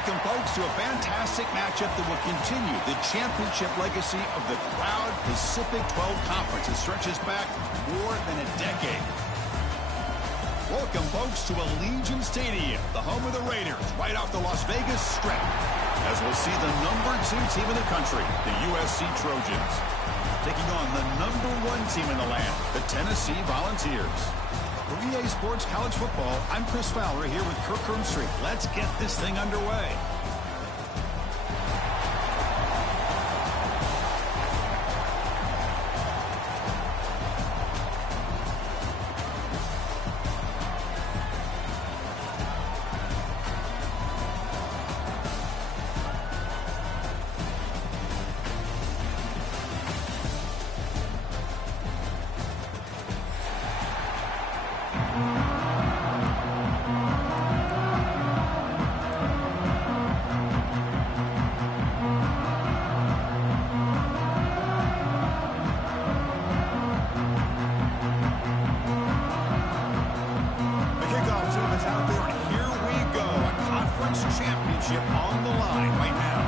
Welcome, folks, to a fantastic matchup that will continue the championship legacy of the proud Pacific 12 Conference. It stretches back more than a decade. Welcome, folks, to Allegiant Stadium, the home of the Raiders, right off the Las Vegas Strip, as we'll see the #2 team in the country, the USC Trojans, taking on the #1 team in the land, the Tennessee Volunteers. For EA Sports College Football, I'm Chris Fowler here with Kirk Hermstreet. Let's get this thing underway. Championship on the line right now.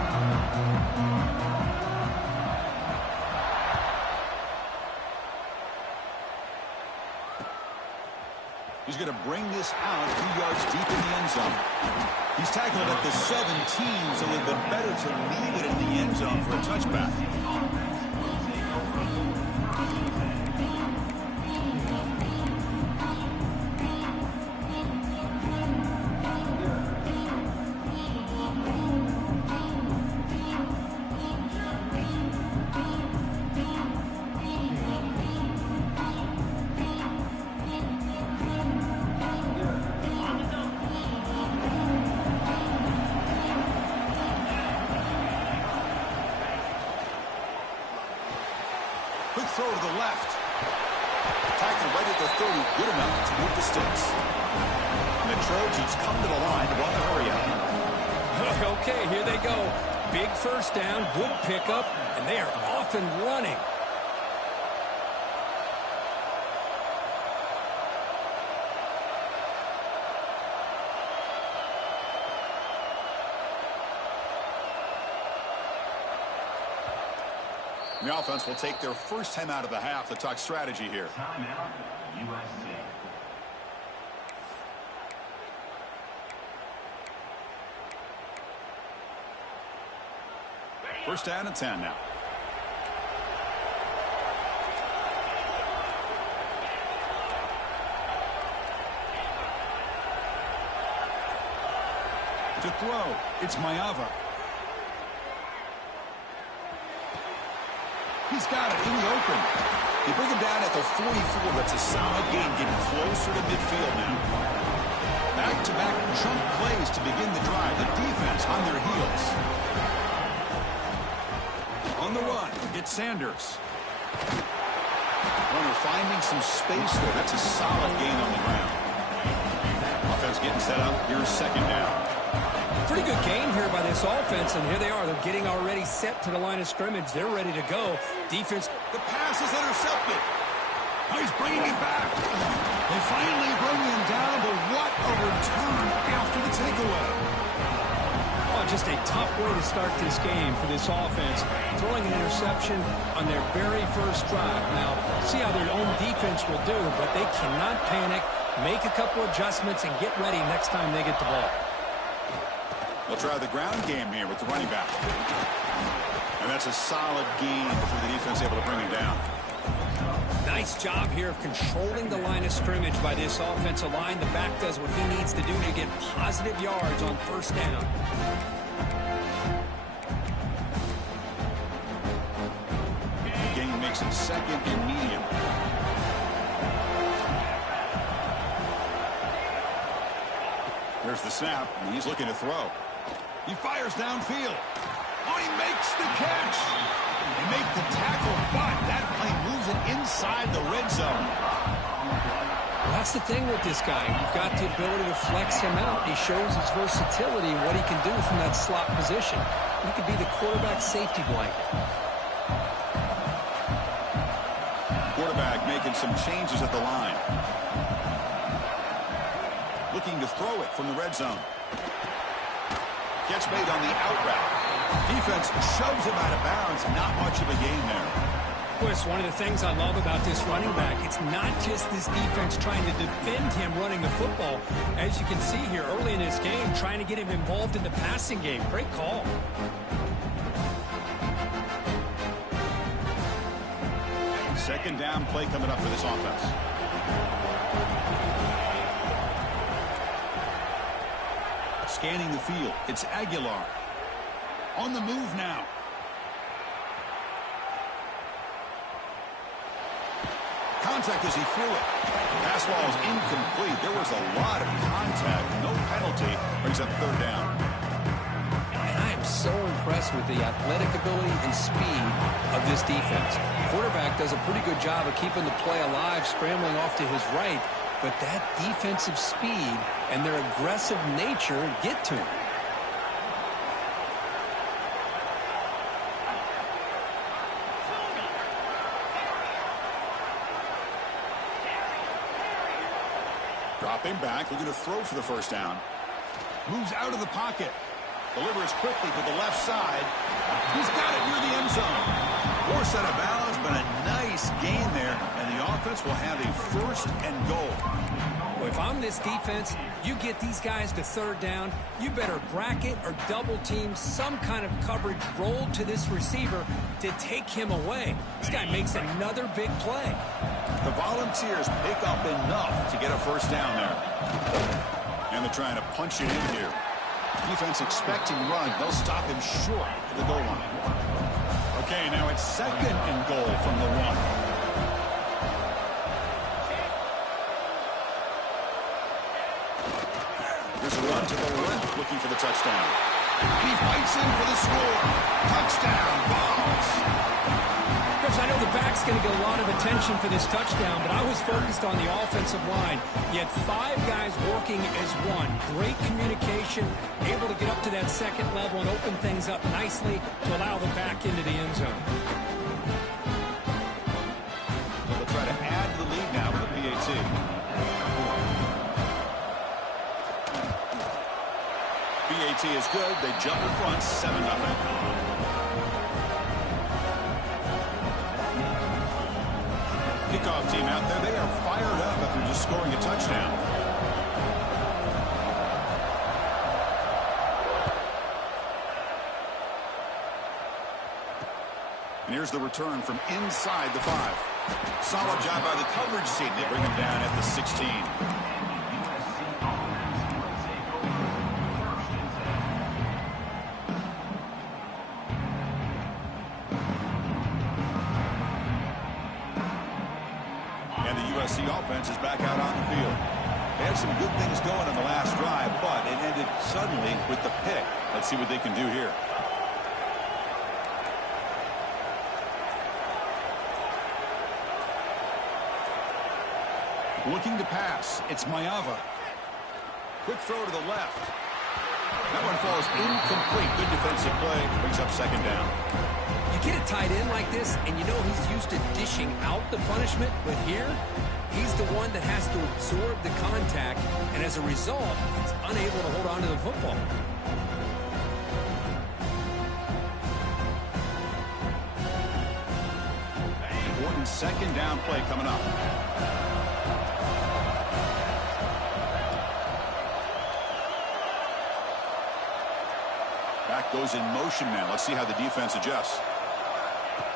He's going to bring this out a few yards deep in the end zone. He's tackled at the 17, so a little bit better to leave it in the end zone for a touchback. Quick throw to the left. Tackled right at the 30, good enough to move the sticks. And the Trojans come to the line to run the hurry up. Okay, here they go. Big first down, good pickup, and they are off and running. The offense will take their first time out of the half to talk strategy here. Timeout, USC. First down and 10 now. To throw, it's Mayava. He's got it in the open. They bring him down at the 44. That's a solid gain, getting closer to midfield now. Back-to-back chunk plays to begin the drive. The defense on their heels. On the run, it's Sanders. Runner finding some space there. That's a solid gain on the ground. Offense getting set up. Here's second down. Pretty good game here by this offense, and here they are. They're getting already set to the line of scrimmage. They're ready to go. Defense. The pass is intercepted. Oh, he's bringing it back. They finally bring him down, but what a return after the takeaway. Oh, just a tough way to start this game for this offense. Throwing an interception on their very first drive. Now, see how their own defense will do, but they cannot panic, make a couple adjustments, and get ready next time they get the ball. They'll try the ground game here with the running back. And that's a solid gain before the defense able to bring him down. Nice job here of controlling the line of scrimmage by this offensive line. The back does what he needs to do to get positive yards on first down. The gain makes it second and medium. There's the snap, and he's looking to throw. He fires downfield. Oh, he makes the catch. He makes the tackle, but that plane moves it inside the red zone. That's the thing with this guy. You've got the ability to flex him out. He shows his versatility, what he can do from that slot position. He could be the quarterback safety blanket. Quarterback making some changes at the line. Looking to throw it from the red zone. Catch made on the out route. Defense shoves him out of bounds. Not much of a gain there. Chris, one of the things I love about this running back, it's not just this defense trying to defend him running the football. As you can see here early in this game, trying to get him involved in the passing game. Great call. Second down play coming up for this offense. Scanning the field, it's Aguilar. On the move now. Contact as he threw it. Pass ball is incomplete. There was a lot of contact. No penalty. Brings up third down. And I am so impressed with the athletic ability and speed of this defense. Quarterback does a pretty good job of keeping the play alive, scrambling off to his right. But that defensive speed and their aggressive nature get to him. Dropping back, looking to throw for the first down. Moves out of the pocket. Delivers quickly to the left side. He's got it near the end zone. Forced out of bounds, but a nice gain there. And the offense will have a first and goal. Well, if I'm this defense, you get these guys to third down, you better bracket or double team some kind of coverage roll to this receiver to take him away. This guy makes another big play. The Volunteers pick up enough to get a first down there. And they're trying to punch it in here. Defense expecting run. They'll stop him short of the goal line. Okay, now it's second and goal from the 1. There's a run to the left looking for the touchdown. He fights in for the score. Touchdown, Vols. Chris, I know the back's going to get a lot of attention for this touchdown, but I was focused on the offensive line. You had 5 guys working as one. Great communication, able to get up to that second level and open things up nicely to allow the back into the end zone. They'll try to add to the lead now with the PAT. PAT is good. They jump in front, 7-0. Kickoff team out there. They are fired up after just scoring a touchdown. And here's the return from inside the 5. Solid job by the coverage team. They bring him down at the 16. Offense is back out on the field. They had some good things going on the last drive, but it ended suddenly with the pick. Let's see what they can do here. Looking to pass. It's Mayava. Quick throw to the left. That one falls incomplete. Good defensive play. Brings up second down. You get a tight end like this, and you know he's used to dishing out the punishment, but here, he's the one that has to absorb the contact, and as a result, he's unable to hold on to the football. Important second down play coming up. Back goes in motion now. Let's see how the defense adjusts.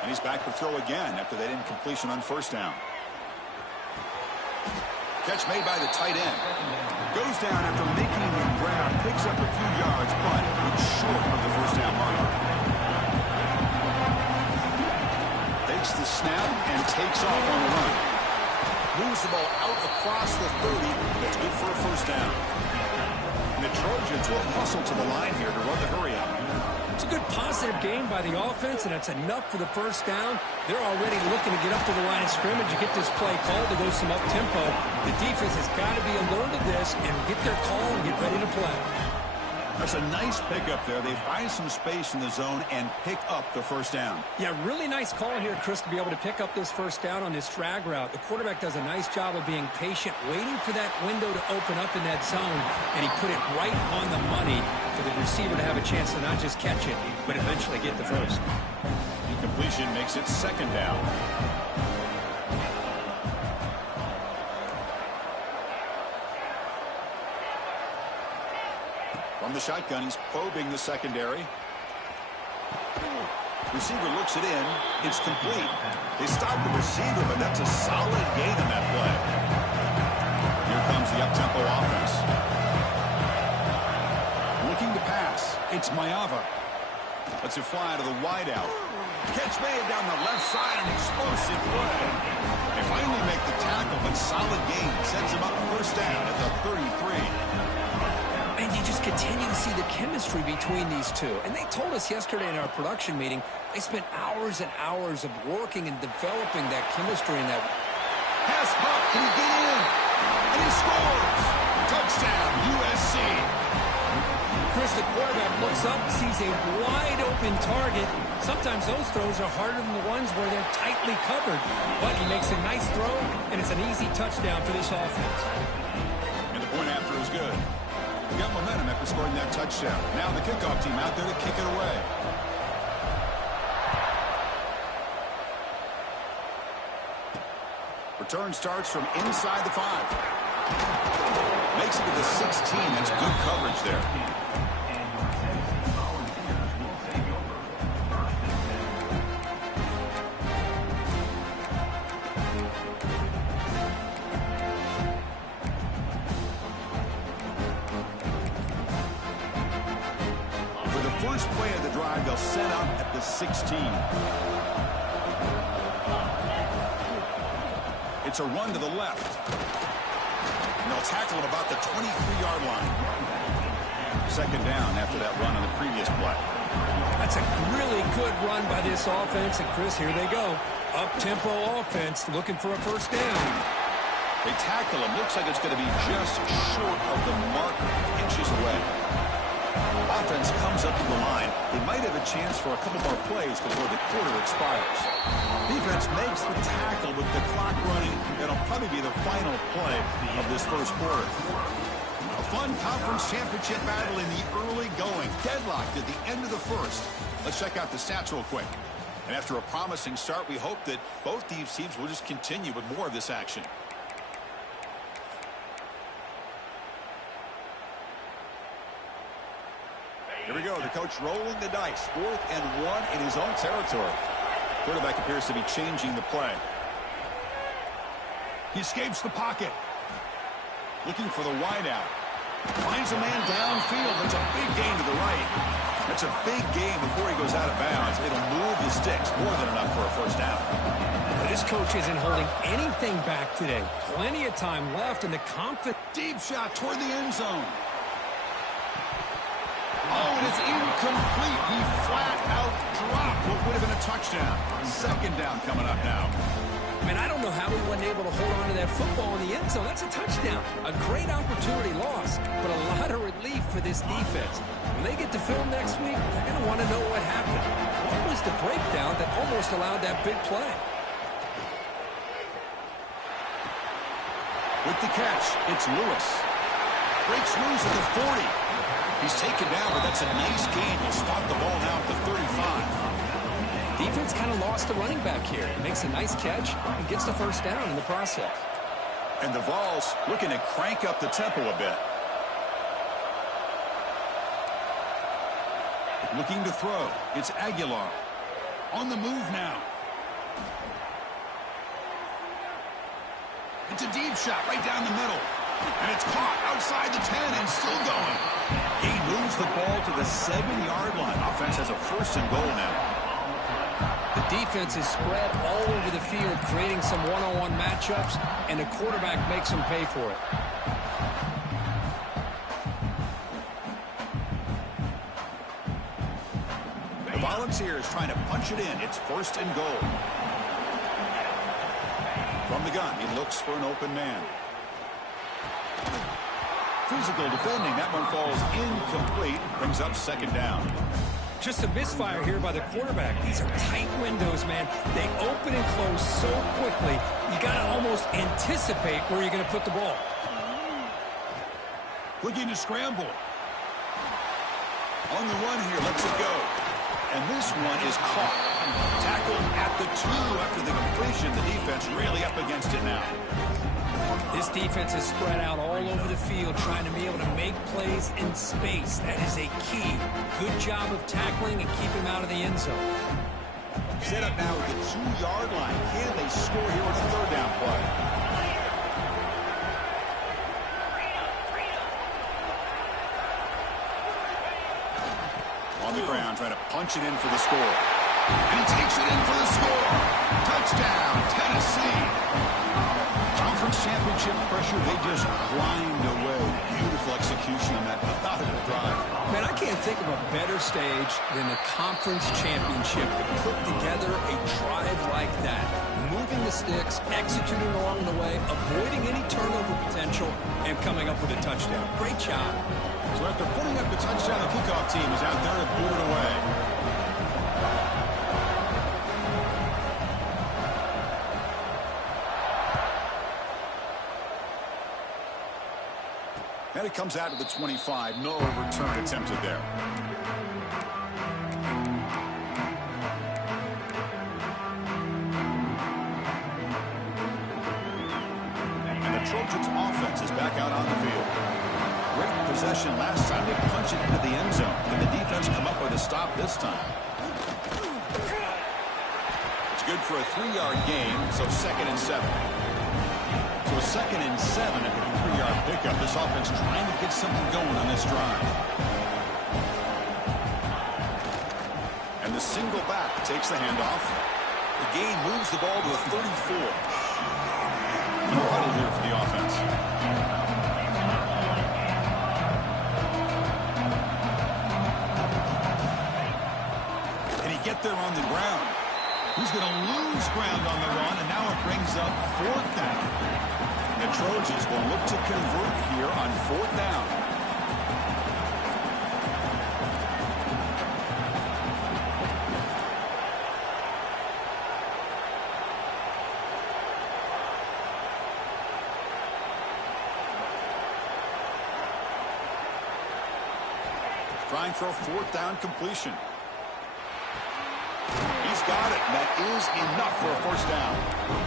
And he's back to throw again after that incompletion on first down. Catch made by the tight end. Goes down after making the ground. Picks up a few yards, but it's short of the first down mark. Takes the snap and takes off on the run. Moves the ball out across the 30. That's good for a first down. And the Trojans will hustle to the line here to run the hurry up. It's a good positive game by the offense, and it's enough for the first down. They're already looking to get up to the line of scrimmage. You get this play called to go some up-tempo. The defense has got to be alert of this and get their call and get ready to play. That's a nice pickup there. They find some space in the zone and pick up the first down. Yeah, really nice call here, Chris, to be able to pick up this first down on this drag route. The quarterback does a nice job of being patient, waiting for that window to open up in that zone, and he put it right on the money for the receiver to have a chance to not just catch it, but eventually get the first. Incompletion makes it second down. From the shotgun, he's probing the secondary. Receiver looks it in. It's complete. They stop the receiver, but that's a solid gain on that play. Here comes the up-tempo offense. Looking to pass. It's Mayava. Lets it fly to the wideout. Catch made down the left side, an explosive play. They finally make the tackle, but solid gain sets him up first down at the 33. And you just continue to see the chemistry between these two. And they told us yesterday in our production meeting, they spent hours and hours of working and developing that chemistry and that. Pass pop, can he get in? And he scores! Touchdown, USC. Chris, the quarterback looks up, sees a wide-open target. Sometimes those throws are harder than the ones where they're tightly covered. But he makes a nice throw, and it's an easy touchdown for this offense. And the point after is good. We got momentum after scoring that touchdown. Now the kickoff team out there to kick it away. Return starts from inside the 5. Makes it to the 16. That's good coverage there. First play of the drive, they'll set up at the 16. It's a run to the left. And they'll tackle him about the 23-yard line. Second down after that run on the previous play. That's a really good run by this offense. And, Chris, here they go. Up-tempo offense looking for a first down. They tackle him. Looks like it's going to be just short of the marker, inches away. Offense comes up to the line. They might have a chance for a couple more plays before the quarter expires. Defense makes the tackle with the clock running. That'll probably be the final play of this first quarter. A fun conference championship battle in the early going. Deadlocked at the end of the first. Let's check out the stats real quick. And after a promising start, we hope that both these teams will just continue with more of this action. Here we go. The coach rolling the dice. 4th and 1 in his own territory. Quarterback appears to be changing the play. He escapes the pocket. Looking for the wideout. Finds a man downfield. That's a big gain to the right. That's a big gain before he goes out of bounds. It'll move the sticks. More than enough for a first down. This coach isn't holding anything back today. Plenty of time left in the confidence. Deep shot toward the end zone. Oh, and it's incomplete. He flat out dropped what would have been a touchdown. Second down coming up now. Man, I don't know how he wasn't able to hold on to that football in the end zone. That's a touchdown. A great opportunity lost, but a lot of relief for this defense. When they get to film next week, they're going to want to know what happened. What was the breakdown that almost allowed that big play? With the catch, it's Lewis. Breaks loose at the 40. He's taken down, but that's a nice gain. He'll spot the ball now at the 35. Defense kind of lost the running back here. He makes a nice catch and gets the first down in the process. And the Vols looking to crank up the tempo a bit. Looking to throw. It's Aguilar. On the move now. It's a deep shot right down the middle. And it's caught outside the 10 and still going. He moves the ball to the 7-yard line. Offense has a first and goal now. The defense is spread all over the field, creating some one-on-one matchups, and the quarterback makes them pay for it. The Volunteers trying to punch it in. It's first and goal. From the gun, he looks for an open man. Physical defending. That one falls incomplete. Brings up second down. Just a misfire here by the quarterback. These are tight windows, man. They open and close so quickly. You got to almost anticipate where you're going to put the ball. Looking to scramble. On the run here, lets it go. And this one is caught. Tackled at the 2 after the completion. The defense really up against it now. This defense is spread out all over the field, trying to be able to make plays in space. That is a key. Good job of tackling and keep him out of the end zone. Set up now at the 2-yard line. Can they score here on a 3rd down play? On the ground, trying to punch it in for the score. And he takes it in for the score. Touchdown, Tennessee. Conference championship pressure, they just grind away. Beautiful execution on that methodical drive. Man, I can't think of a better stage than the conference championship to put together a drive like that. Moving the sticks, executing along the way, avoiding any turnover potential, and coming up with a touchdown. Great job. So after putting up the touchdown, the kickoff team is out there to boot it away. And it comes out to the 25. No return attempted there. And the Trojans' offense is back out on the field. Great possession last time. They punch it into the end zone. Can the defense come up with a stop this time? It's good for a 3-yard gain, so 2nd and 7. So a 2nd and 7 at the 3-yard pickup. This offense trying to get something going on this drive. And the single back takes the handoff. The gain moves the ball to the 34. No huddle here for the offense. Can he get there on the ground? He's going to lose ground on the run, and now it brings up 4th down. The Trojans will look to convert here on 4th down. Trying for a 4th down completion. He's got it. That is enough for a 1st down.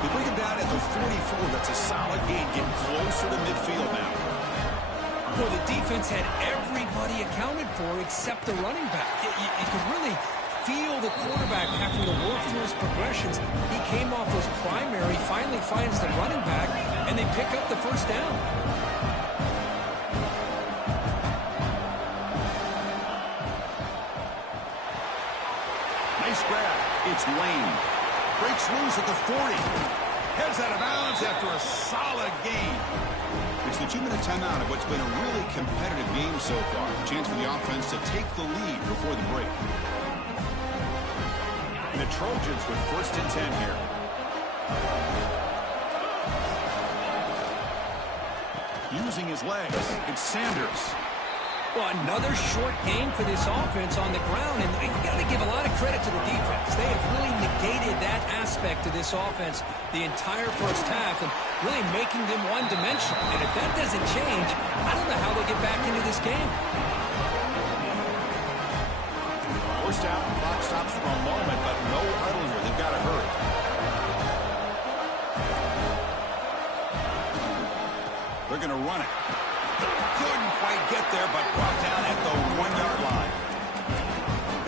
They bring him down at the 44. That's a solid gain, getting closer to midfield now. Well, the defense had everybody accounted for except the running back. You could really feel the quarterback having to work through his progressions. He came off his primary, finally finds the running back, and they pick up the 1st down. Nice grab. It's Lane. Breaks loose at the 40. Heads out of bounds after a solid gain. It's the 2-minute timeout of what's been a really competitive game so far. Chance for the offense to take the lead before the break. And the Trojans with 1st and 10 here. Using his legs, it's Sanders. Well, another short gain for this offense on the ground, and you got to give a lot of credit to the defense. They have really negated that aspect of this offense the entire 1st half and really making them one-dimensional. And if that doesn't change, I don't know how they get back into this game. 1st down, clock stops for a moment, but no huddle here. They've got to hurry. They're going to run it. Couldn't quite get there, but brought down at the 1-yard line.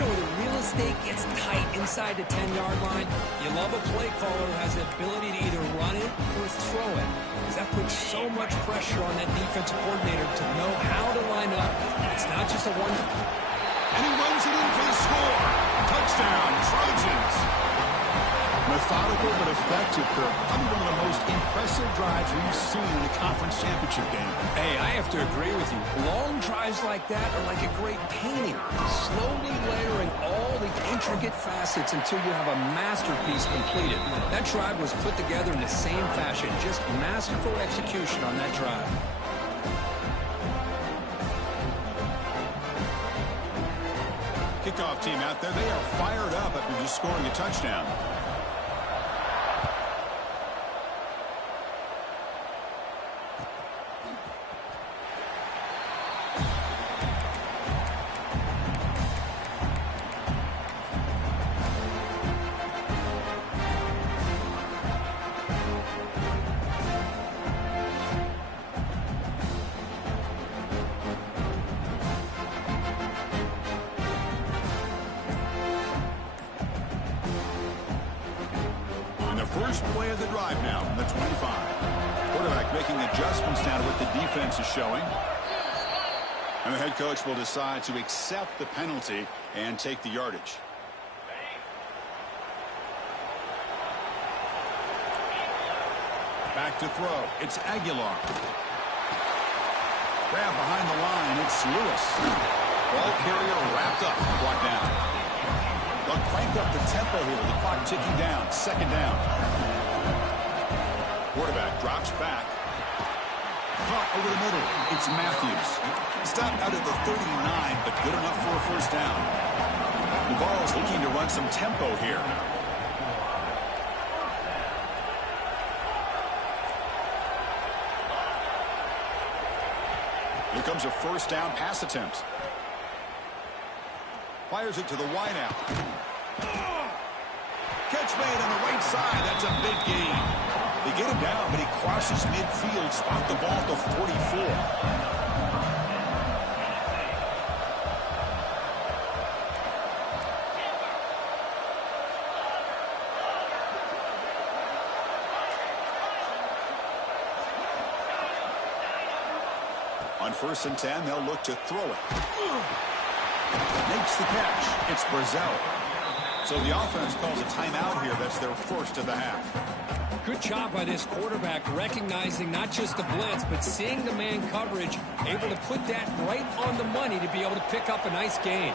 You know, when the real estate gets tight inside the 10-yard line, you love a play caller who has the ability to either run it or throw it, because that puts so much pressure on that defensive coordinator to know how to line up. It's not just a one. And he runs it in for the score. Touchdown, Trojans. Methodical but effective, Kirk. Probably one of the most impressive drives we've seen in a conference championship game. Hey, I have to agree with you. Long drives like that are like a great painting. Slowly layering all the intricate facets until you have a masterpiece completed. That drive was put together in the same fashion. Just masterful execution on that drive. Kickoff team out there. They are fired up after just scoring a touchdown. drive now from the 25. Quarterback making adjustments now to what the defense is showing. And the head coach will decide to accept the penalty and take the yardage. Back to throw. It's Aguilar. Grab behind the line. It's Lewis. Ball carrier wrapped up. Brought down. They'll crank up the tempo here. The clock ticking down. Second down. Quarterback drops back. Caught over the middle. It's Matthews. Stopped out at the 39, but good enough for a first down. The Vols looking to run some tempo here. Here comes a first down pass attempt. Fires it to the wideout. Catch made on the right side. That's a big gain. They get him down, but he crosses midfield. Spot the ball at the 44. On 1st and 10, they'll look to throw it. Makes the catch. It's Brazil. So the offense calls a timeout here. That's their first of the half. Good job by this quarterback recognizing not just the blitz, but seeing the man coverage, able to put that right on the money to be able to pick up a nice gain.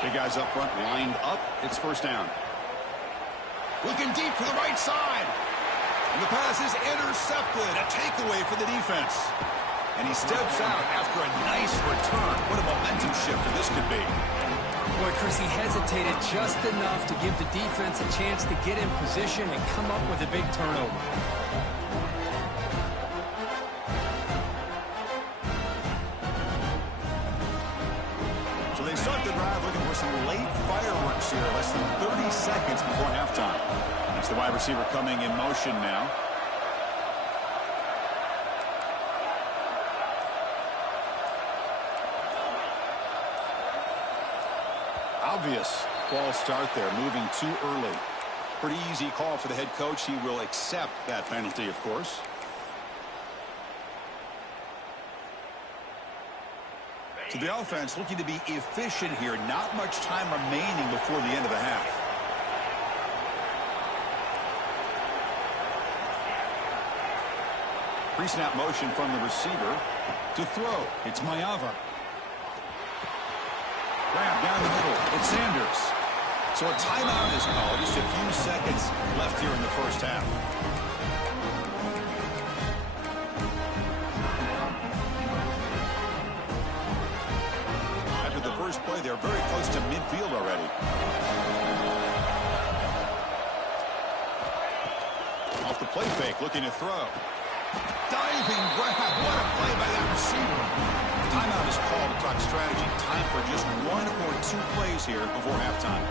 Big guys up front lined up. It's first down. Looking deep to the right side. And the pass is intercepted. A takeaway for the defense. And he steps out after a nice return. What a momentum shifter this could be. Boy, Chris, he hesitated just enough to give the defense a chance to get in position and come up with a big turnover. So they start the drive looking for some late fireworks here. Less than 30 seconds before halftime. That's the wide receiver coming in motion now. Obvious false start there, moving too early. Pretty easy call for the head coach. He will accept that penalty, of course. So the offense looking to be efficient here. Not much time remaining before the end of the half. Pre-snap motion from the receiver to throw. It's Mayava. Grab down the middle. It's Sanders. So a timeout is called. Just a few seconds left here in the first half. After the first play, they're very close to midfield already. Off the play fake, looking to throw. Diving grab. What a play by that receiver. Timeout is called to talk strategy. Time for just 1 or 2 plays here before halftime.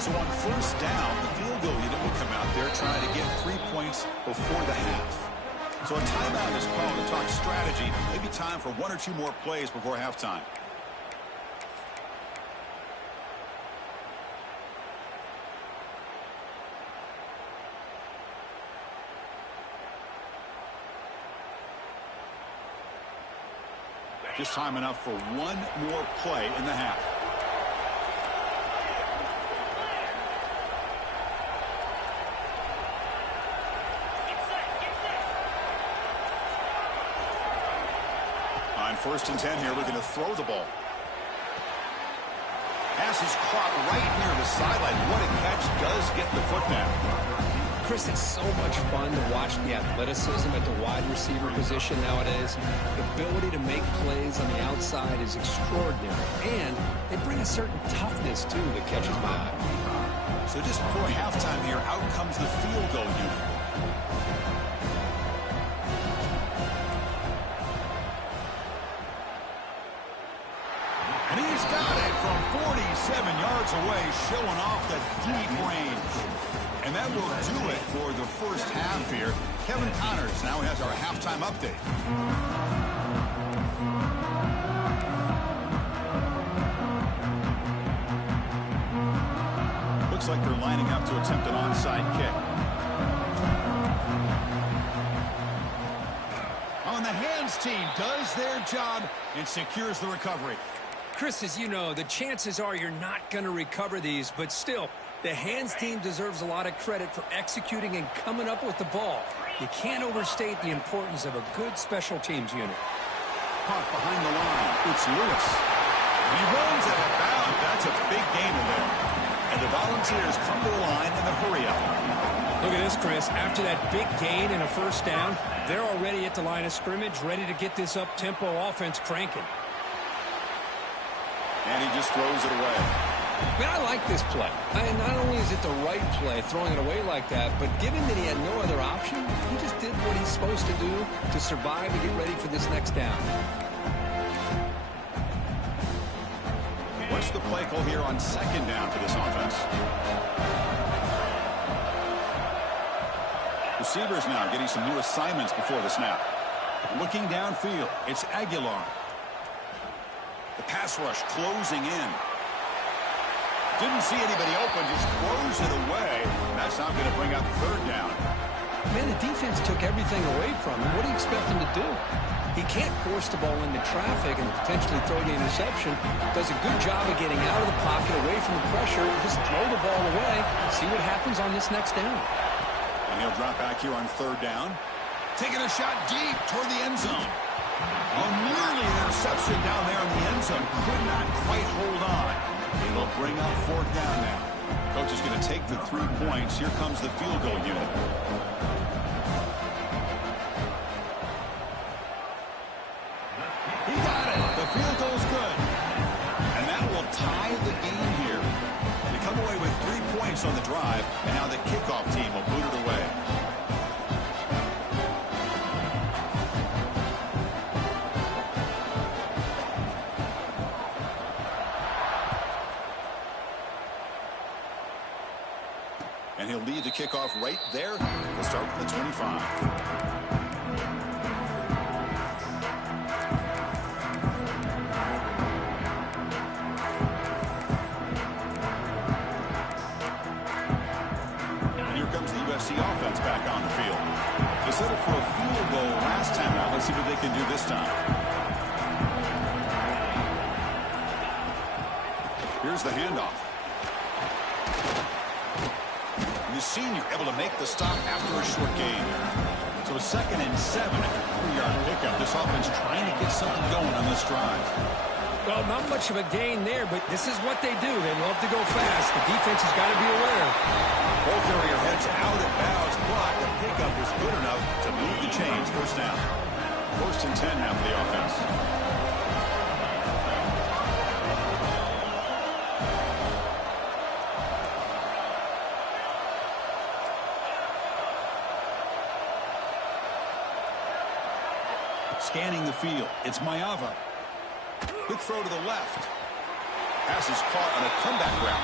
So on first down, the field goal unit will come out there trying to get 3 points before the half. So a timeout is called to talk strategy. Maybe time for 1 or 2 more plays before halftime. Just time enough for 1 more play in the half. On 1st and 10 here, looking to throw the ball. Pass is caught right near the sideline. What a catch. Does get the foot down. Chris, it's so much fun to watch the athleticism at the wide receiver position nowadays. The ability to make plays on the outside is extraordinary. And they bring a certain toughness, too, that catches my eye. So just before halftime here, out comes the field goal unit. And he's got it from 47 yards away, showing off the deep range. And that will do it for the first half here. Kevin Connors now has our halftime update. Looks like they're lining up to attempt an onside kick. team does their job and secures the recovery. Chris, as you know, the chances are you're not going to recover these, but still, the hands team deserves a lot of credit for executing and coming up with the ball. You can't overstate the importance of a good special teams unit. Caught behind the line. It's Lewis. He runs out of bounds. That's a big gain in there. And the Volunteers come to the line in the hurry-up. Look at this, Chris. After that big gain and a first down, they're already at the line of scrimmage, ready to get this up-tempo offense cranking. And he just throws it away. Man, I like this play. Not only is it the right play, throwing it away like that, but given that he had no other option, he just did what he's supposed to do to survive and get ready for this next down. What's the play call here on second down for this offense? Receivers now getting some new assignments before the snap. Looking downfield, it's Aguilar. The pass rush closing in. Didn't see anybody open, just throws it away. That's not going to bring up third down. Man, the defense took everything away from him. What do you expect him to do? He can't force the ball into traffic and potentially throw the interception. Does a good job of getting out of the pocket, away from the pressure, just throw the ball away, see what happens on this next down. And he'll drop back here on third down. Taking a shot deep toward the end zone. Oh, nearly an interception down there in the end zone. Could not quite hold on. It'll bring up fourth down now. Coach is going to take the 3 points. Here comes the field goal unit. He got it. The field goal's good. And that will tie the game here. They come away with 3 points on the drive, and now the kickoff team will boot it away. And he'll lead the kickoff right there. We'll start from the 25. Offense back on the field. They settled for a field goal last time out. Let's see what they can do this time. Here's the handoff. And the senior able to make the stop after a short gain. So 2nd and 7 after a 3-yard pickup. This offense trying to get something going on this drive. Well, not much of a gain there, but this is what they do. They love to go fast. The defense has got to be aware. Ball carrier heads out of bounds, but the pickup was good enough to move the chains. First down. 1st and 10 now for the offense. Scanning the field. It's Mayava. Quick throw to the left. Pass is caught on a comeback route.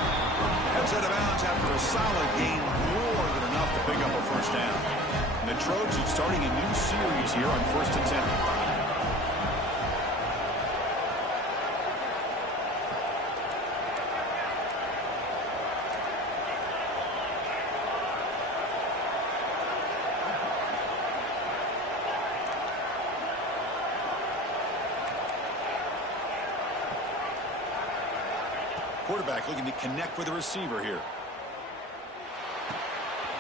Heads out of bounds after a solid gain, more than enough to pick up a first down. And the Trojans starting a new series here on 1st and 10. Quarterback looking to connect with the receiver here.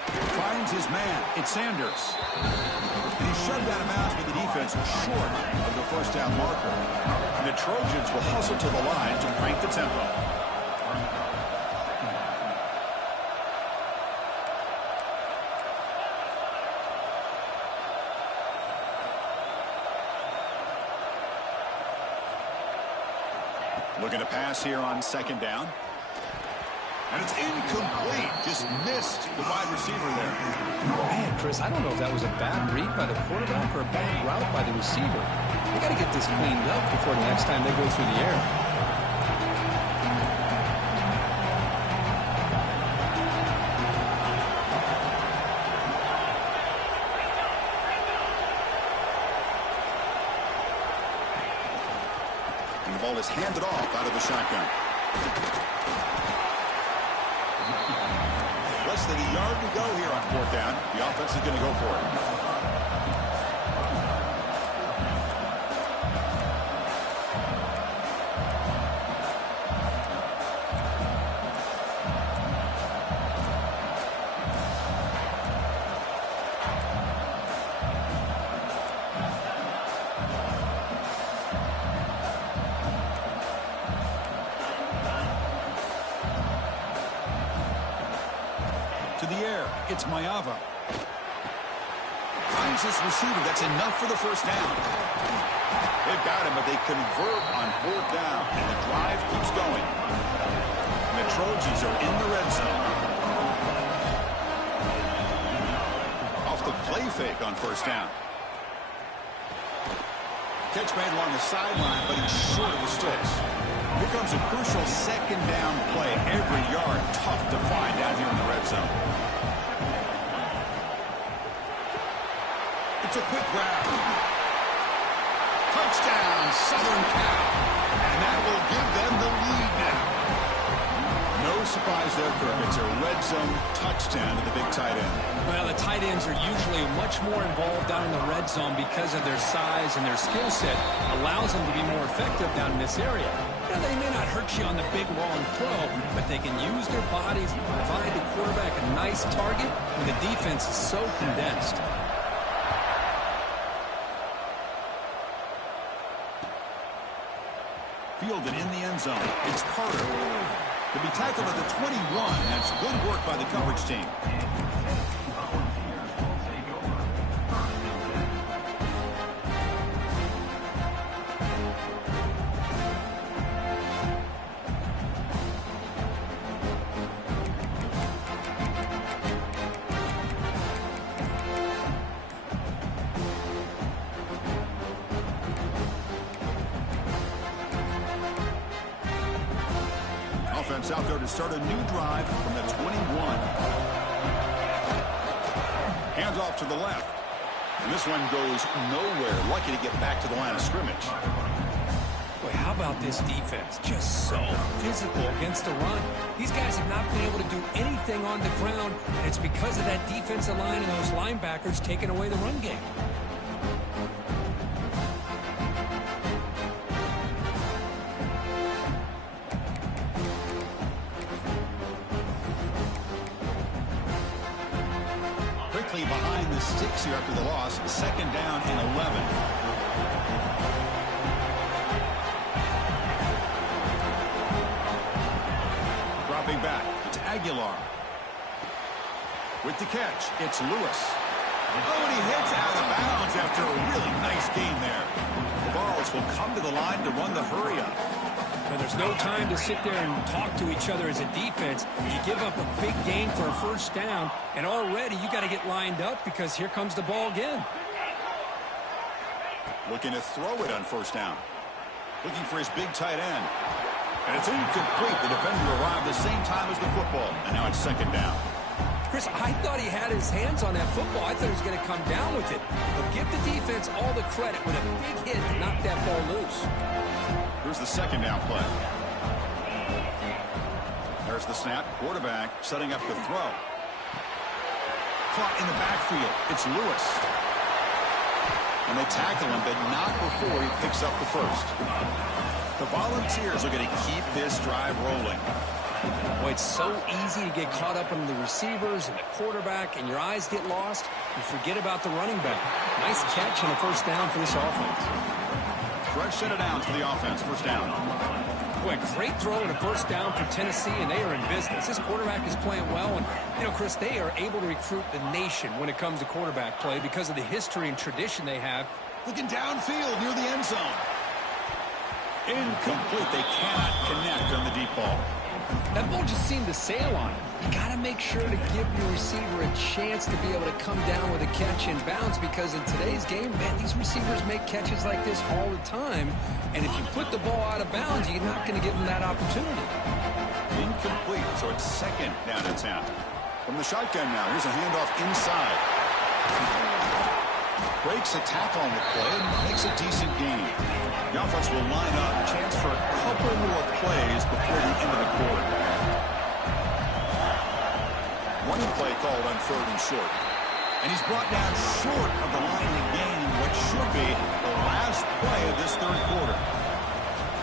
Finds his man. It's Sanders. And he's shoved out of bounds with the defense short of the first down marker. And the Trojans will hustle to the line to crank the tempo. Looking to pass here on 2nd down. And it's incomplete. Just missed the wide receiver there. Man, Chris, I don't know if that was a bad read by the quarterback or a bad route by the receiver. They got to get this cleaned up before the next time they go through the air. The ball is handed off out of the shotgun. Less than a yard to go here on 4th down. The offense is going to go for it. through the air. It's Mayava. Finds his receiver. That's enough for the first down. They've got him, but they convert on fourth down, and the drive keeps going. And the Trojans are in the red zone. Off the play fake on first down. Catch made along the sideline, but he's short of the sticks. Here comes a crucial second down play. Every yard tough to find down here in the red zone. It's a quick grab. Touchdown, Southern Cal. And that will give them the lead now. No surprise there, Kirk. It's a red zone touchdown to the big tight end. Well, the tight ends are usually much more involved down in the red zone because of their size and their skill set allows them to be more effective down in this area. Now, they may not hurt you on the big, long throw, but they can use their bodies to provide the quarterback a nice target when the defense is so condensed. Fielded in the end zone. It's Carter. To be tackled at the 21. That's good work by the coverage team. Offense out there to start a new drive from the 21. Hands off to the left. And this one goes nowhere. Lucky to get back to the line of scrimmage. Boy, how about this defense? Just so physical against the run. These guys have not been able to do anything on the ground, and it's because of that defensive line and those linebackers taking away the run game. Behind the sticks here after the loss. Second down and 11. Dropping back. It's Aguilar. With the catch, it's Lewis. Oh, and he hits out of bounds after a really nice game there. The Vols will come to the line to run the hurry-up. And there's no time to sit there and talk to each other as a defense. You give up a big gain for a first down, and already you got to get lined up because here comes the ball again. Looking to throw it on first down. Looking for his big tight end. And it's incomplete. The defender arrived the same time as the football, and now it's second down. Chris, I thought he had his hands on that football. I thought he was going to come down with it. But give the defense all the credit with a big hit to knock that ball loose. Here's the second down play. There's the snap. Quarterback setting up the throw. Caught in the backfield. It's Lewis. And they tackle him, but not before he picks up the first. The Volunteers are going to keep this drive rolling. Boy, it's so easy to get caught up in the receivers and the quarterback, and your eyes get lost. You forget about the running back. Nice catch and a first down for this offense. Fresh set of downs for the offense. First down. Boy, great throw and a first down for Tennessee, and they are in business. This quarterback is playing well, and, you know, Chris, they are able to recruit the nation when it comes to quarterback play because of the history and tradition they have. Looking downfield near the end zone. Incomplete. They cannot connect on the deep ball. That ball just seemed to sail on it. You got to make sure to give your receiver a chance to be able to come down with a catch and bounce, because in today's game, man, these receivers make catches like this all the time. And if you put the ball out of bounds, you're not going to give them that opportunity. Incomplete, so it's second down and 10. From the shotgun now, here's a handoff inside. Breaks a tackle on the play and makes a decent gain. The offense will line up, chance for a couple more plays before the end of the quarter. Running play called on third and short. And he's brought down short of the line to gain what should be the last play of this third quarter.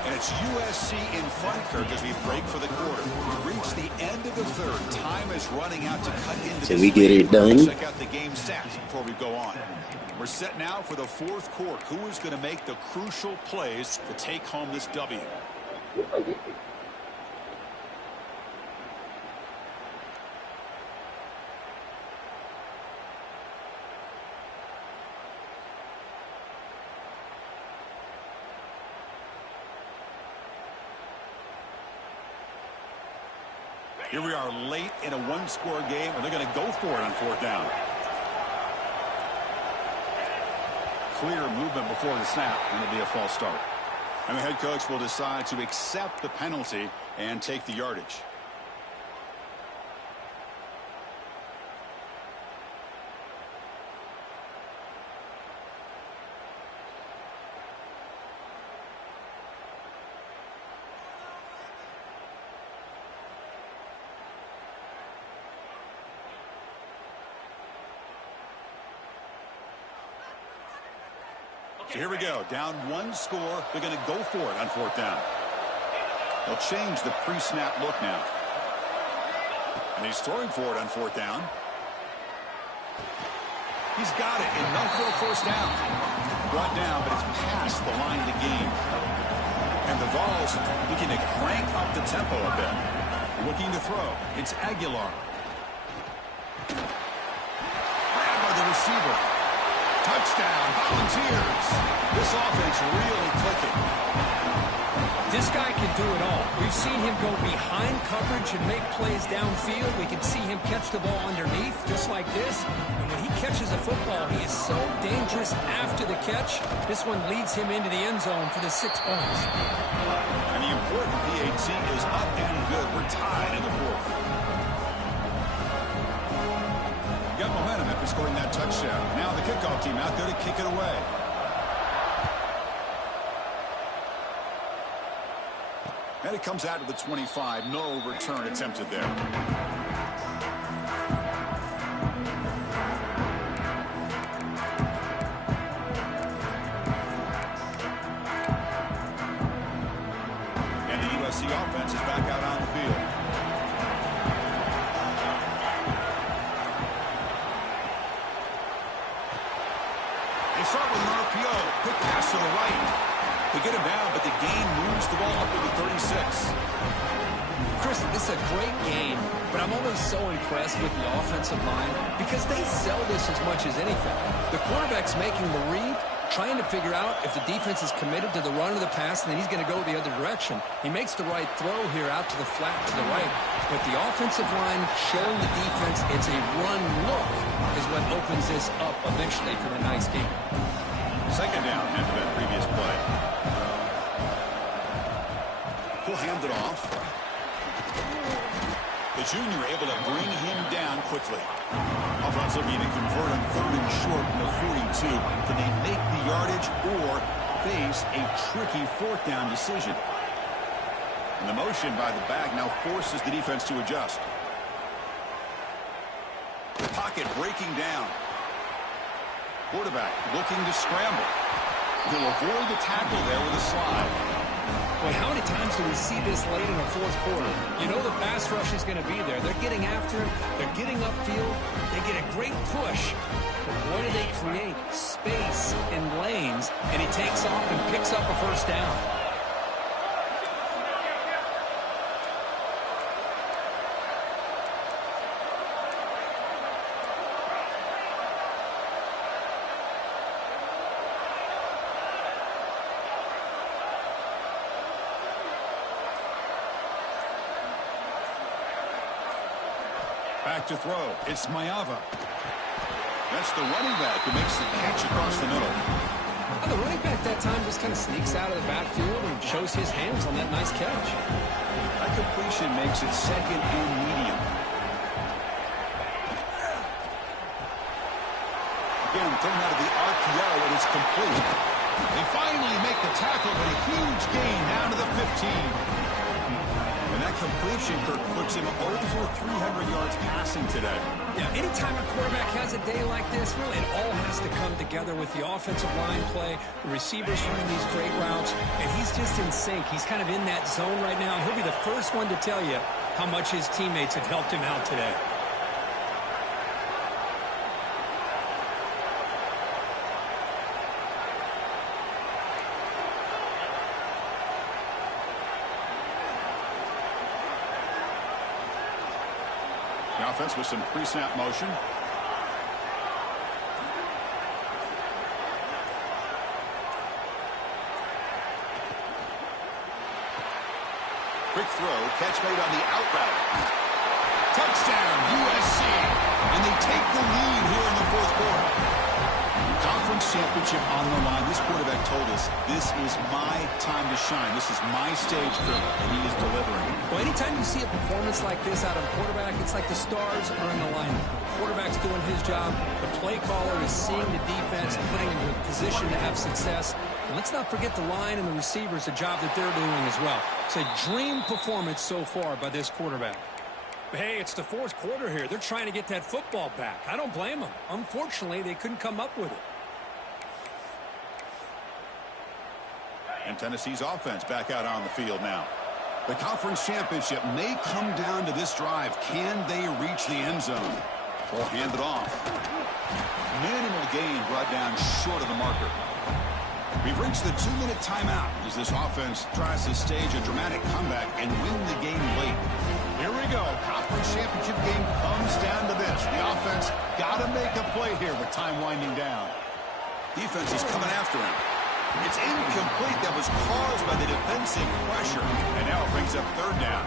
And it's USC in front, Kirk, as we break for the quarter. We reach the end of the third. Time is running out to cut into Can we get it done? Check out the game stats before we go on. We're set now for the fourth quarter. Who is going to make the crucial plays to take home this W? Here we are late in a one-score game, and they're going to go for it on fourth down. Clear movement before the snap, and it'll be a false start. And the head coach will decide to accept the penalty and take the yardage. So here we go. Down one score. They're going to go for it on fourth down. They'll change the pre-snap look now. And he's throwing for it on fourth down. He's got it. Enough for a first down. Brought down, but it's past the line to gain. And the Vols looking to crank up the tempo a bit. Looking to throw. It's Aguilar. Grabbed by the receiver. Touchdown, Volunteers. This offense really clicking. This guy can do it all. We've seen him go behind coverage and make plays downfield. We can see him catch the ball underneath, just like this. And when he catches a football, he is so dangerous after the catch. This one leads him into the end zone for the 6 points. And the important PAT is up and good. We're tied in the fourth. Got momentum after scoring that touchdown. Now the kickoff team out there to kick it away. And it comes out to the 25. No return attempted there. And the USC offense is back out on the field. Start with an RPO. Quick pass to the right. They get him down, but the gain moves the ball up to the 36. Chris, this is a great game, but I'm always so impressed with the offensive line because they sell this as much as anything. The quarterback's making the read, trying to figure out if the defense is committed to the run or the pass, and then he's going to go the other direction. He makes the right throw here out to the flat to the right, but the offensive line showing the defense it's a run look is what opens this up eventually for the nice game. Second down after that previous play. He'll hand it off. The junior able to bring him down quickly. Offense looking to convert on third and short from the 42. Can they make the yardage or face a tricky fourth down decision? And the motion by the back now forces the defense to adjust. The pocket breaking down. Quarterback looking to scramble. He'll avoid the tackle there with a slide. Boy, how many times do we see this late in the fourth quarter? You know the pass rush is going to be there. They're getting after him. They're getting upfield. They get a great push. But boy, do they create space in lanes, and he takes off and picks up a first down. Back to throw. It's Mayava. That's the running back who makes the catch across the middle. Well, the running back that time just kind of sneaks out of the backfield and shows his hands on that nice catch. That completion makes it second and medium. Again, thrown out of the RPO, and it's complete. They finally make the tackle, but a huge gain down to the 15. And that completion, Kirk, puts him over 300 yards passing today. Yeah, anytime a quarterback has a day like this, really it all has to come together with the offensive line play, the receivers running these great routes, and he's just in sync. He's kind of in that zone right now, and he'll be the first one to tell you how much his teammates have helped him out today. Offense with some pre-snap motion. Quick throw, catch made on the out route. Touchdown, USC. And they take the lead here in the fourth quarter. Conference championship on the line. This quarterback told us, this is my time to shine. This is my stage, and he is delivering. Well, anytime you see a performance like this out of a quarterback, it's like the stars are in alignment. The quarterback's doing his job. The play caller is seeing the defense and putting him in a position to have success. And let's not forget the line and the receivers, the job that they're doing as well. It's a dream performance so far by this quarterback. Hey, it's the fourth quarter here. They're trying to get that football back. I don't blame them. Unfortunately, they couldn't come up with it. And Tennessee's offense back out on the field now. The conference championship may come down to this drive. Can they reach the end zone? Or hand it off. Minimal gain brought down short of the marker. We've reached the 2-minute timeout as this offense tries to stage a dramatic comeback and win the game late. Here we go. Conference championship game comes down to this. The offense got to make a play here with time winding down. Defense is coming after him. It's incomplete. That was caused by the defensive pressure. And now it brings up third down.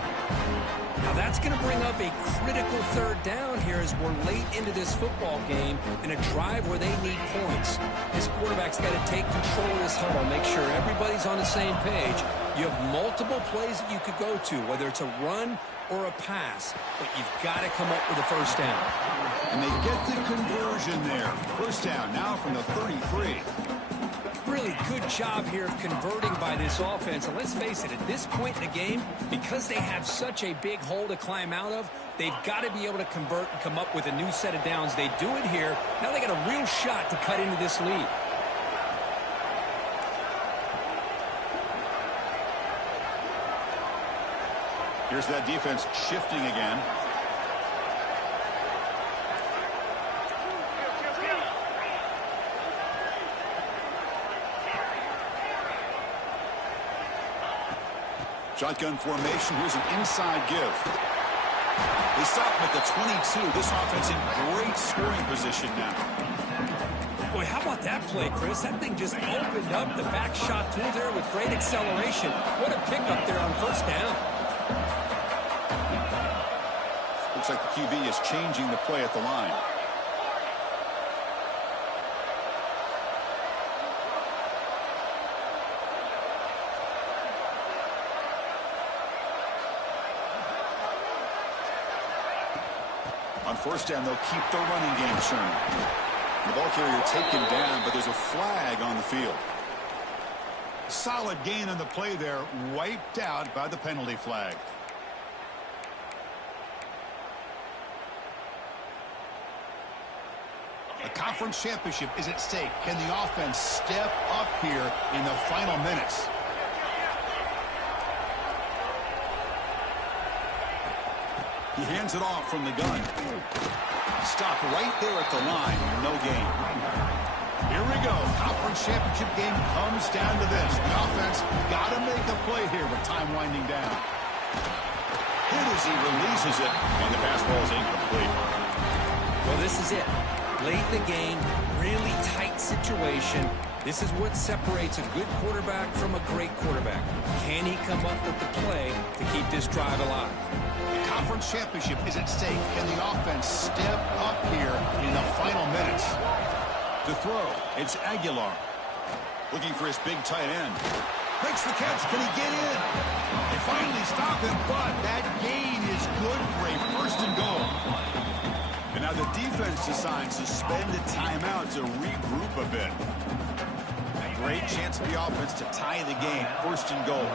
Now that's going to bring up a critical third down here as we're late into this football game in a drive where they need points. This quarterback's got to take control of this huddle, make sure everybody's on the same page. You have multiple plays that you could go to, whether it's a run or a pass, but you've got to come up with a first down. And they get the conversion there. First down now from the 33. Really good job here of converting by this offense. And let's face it, at this point in the game, because they have such a big hole to climb out of, they've got to be able to convert and come up with a new set of downs. They do it here. Now they got a real shot to cut into this lead. Here's that defense shifting again. Shotgun formation. Here's an inside give. They stop him at the 22. This offense in great scoring position now. Boy, how about that play, Chris? That thing just opened up the back shot through there with great acceleration. What a pickup there on first down. Looks like the QB is changing the play at the line. On first down, they'll keep the running game churning. The ball carrier taken down, but there's a flag on the field. Solid gain on the play there, wiped out by the penalty flag. The conference championship is at stake. Can the offense step up here in the final minutes? He hands it off from the gun. Stop right there at the line. No gain. Here we go. Conference championship game comes down to this. The offense got to make a play here with time winding down. Hit as he releases it, and the pass ball is incomplete. Well, this is it. Late in the game, really tight situation. This is what separates a good quarterback from a great quarterback. Can he come up with the play to keep this drive alive? The conference championship is at stake. Can the offense step up here in the final minutes? To throw, it's Aguilar. Looking for his big tight end. Makes the catch. Can he get in? They finally stop him, but that gain is good for a first and goal. And now the defense decides to spend a timeout to regroup a bit. A great chance for the offense to tie the game. First and goal.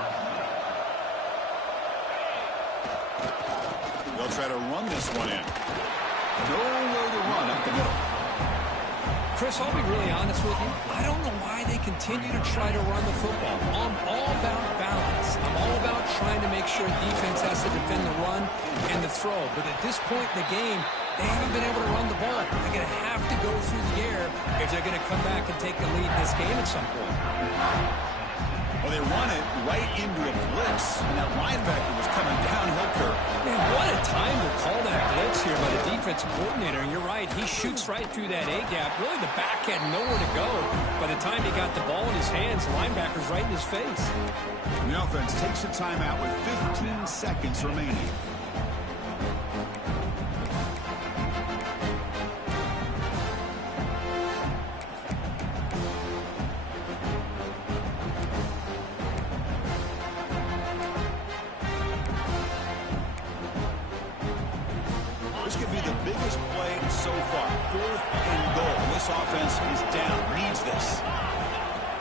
They'll try to run this one in. Nowhere to run up the middle. Chris, I'll be really honest with you. I don't know why they continue to try to run the football. I'm all about balance. I'm all about trying to make sure defense has to defend the run and the throw. But at this point in the game, they haven't been able to run the ball. They're going to have to go through the air if they're going to come back and take the lead in this game at some point. Well, they run it right into a blitz, and that linebacker was coming downhill curve. Man, what a time to call that blitz here by the defensive coordinator. And you're right, he shoots right through that A-gap. Really, the back had nowhere to go. By the time he got the ball in his hands, the linebacker's right in his face. And the offense takes a timeout with 15 seconds remaining. so far. 4th and goal. This offense is down. Needs this.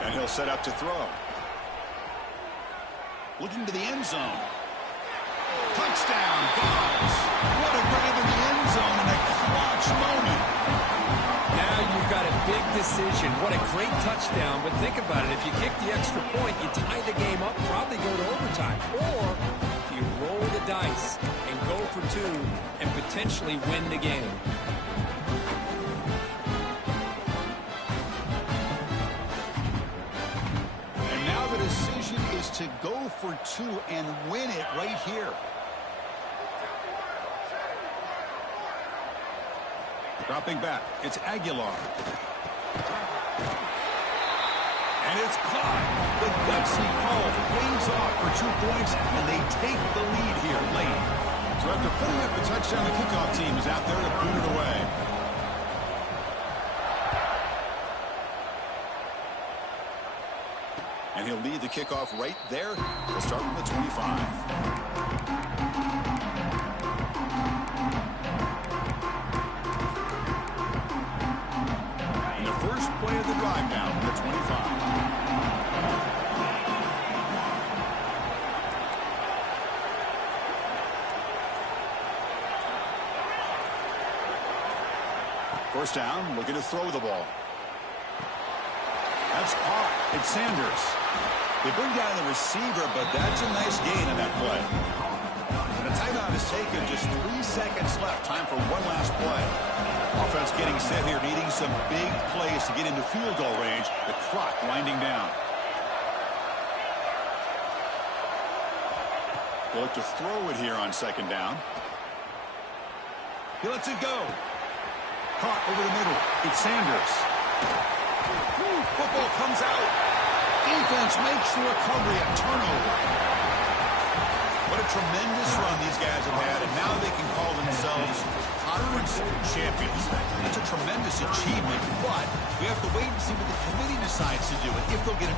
And he'll set up to throw. Looking to the end zone. Touchdown, Vols. What a grab in the end zone in a clutch moment. Now you've got a big decision. What a great touchdown. But think about it. If you kick the extra point, you tie the game up, probably go to overtime. Or you roll the dice and go for 2 and potentially win the game. And now the decision is to go for 2 and win it right here. Dropping back, it's Aguilar. And it's caught. The gutsy call wings off for 2 points, and they take the lead here late. So after putting up the touchdown, the kickoff team is out there to boot it away. And he'll lead the kickoff right there. We'll start from the 25. Play of the drive now from the 25. First down, looking to throw the ball. That's caught. It's Sanders. They bring down the receiver, but that's a nice gain on that play. And a timeout is taken. Just 3 seconds left. Time for one last play. Offense getting set here, needing some big plays to get into field goal range. The clock winding down. They look to throw it here on second down. He lets it go. Caught over the middle. It's Sanders. Football comes out. Defense makes the recovery, a turnover. What a tremendous run these guys have had, and now they can call themselves conference champions. That's a tremendous achievement, but we have to wait and see what the committee decides to do and if they'll get an